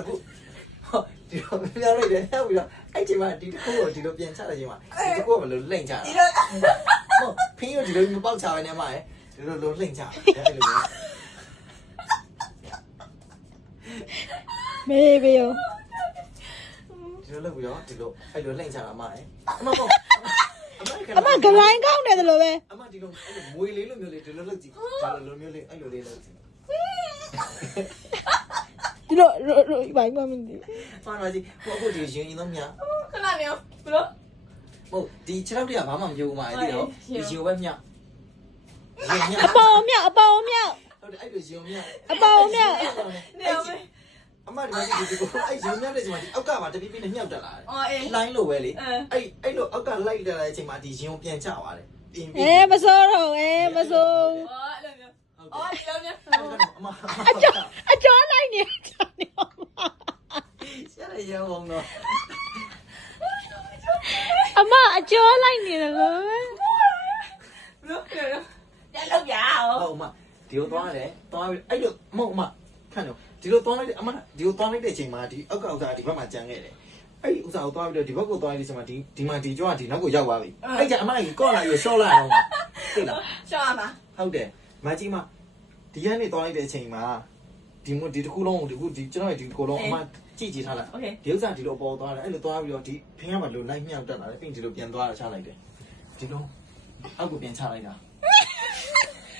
အခုဒီလိုပြောလိုက်တယ်နောက်ပြီးတော့အဲ့ချိန်မှာဒီတစ်ခုကိုဒီလိုပြန်ချတဲ့အချိန်မှာဒီတစ်ခုကဘယ်လိုလှိမ့်ချတာဟုတ်ဖင်းကိုဒီလိုမပေါက်ချပဲနဲ့မှရဒီလိုလိုလှိမ့်ချအဲ့လိုမျိုးမေးပေးရောဒီလိုလုပ်ပြီးတော့ဒီလိုအဲ့လိုလှိမ့်ချတာမှရအမပေါ့အမဂလိုင်းကောင်းတယ်လို့ပဲအမဒီလိုအဲ့လိုမွေလေးလိုမျိုးလေးဒီလိုလုပ်ကြည့်ဒီလိုမျိုးလေးအဲ့လိုလေးလုပ်ကြည့်ဒီလိုဘာမှမသိပါမကြီးဟိုအခုဒီရင်ရင်တော့မြခဏနေဘလို့ဟုတ်ဒီ6လောက်တည်းကဘာမှမပြောဘူးမအဲ့ဒီတော့ဒီရင်ပဲမြရင်မြအပေါ်မြောက်ဟုတ်တယ်အဲ့လိုရင်မြအပေါ်မြောက်နေအောင်ပဲအမဒီမှာဒီကိုအဲ့ရင်မြတဲ့ချိန်မှာဒီအောက်ကပါတပြည့်ပြည့်နဲ့မြှောက်တက်လာတယ်အော်အေးလိုင်းလိုပဲလေအဲ့လိုအောက်ကလိုက်တက်လာတဲ့အချိန်မှာဒီရင်ကိုပြန်ချသွားတယ်မစိုးတော့မစိုးအော်အဲ့လိုမျိုးအော်ဒီလိုမျိုးအမအကျော်လိုက်နေရှာရရအောင်တော့အမအကျော်လိုက်နေတယ်လို့ဘလို့ရလောက်ရအောင်ဟုတ်မဒီလိုသွားတယ်သွားပြီးအဲ့လိုမဟုတ်အမခန့်တော့ဒီလိုသွားလိုက်တယ်အမဒီလိုသွားလိုက်တဲ့အချိန်မှာဒီအောက်ကဥစားဒီဘက်မှာကြံခဲ့တယ်အဲ့ဒီဥစားကိုသွားပြီးတော့ဒီဘက်ကိုသွားပြီးချိန်မှာဒီမှာဒီကျောကဒီနောက်ကိုရောက်သွားပြီအဲ့ကျအမကြီးကော့လာပြီးရှော့လိုက်အောင်သိလားရှော့ရမှာဟုတ်တယ်မကြီးမဒီကနေသွားလိုက်တဲ့အချိန်မှာဒီတစ်ခုလုံးဒီကျွန်တော်ဒီကိုလုံးအမကြည့်ထားလိုက်ဒီဥစားဒီလိုပေါ်သွားတယ်အဲ့လိုသွားပြီးတော့ဒီဖင်ကမှလိုလိုက်မြောက်တက်လာတယ်ပြီးဒီလိုပြန်သွားချလိုက်တယ်ဒီလိုအောက်ကိုပြန်ချလိုက်တာ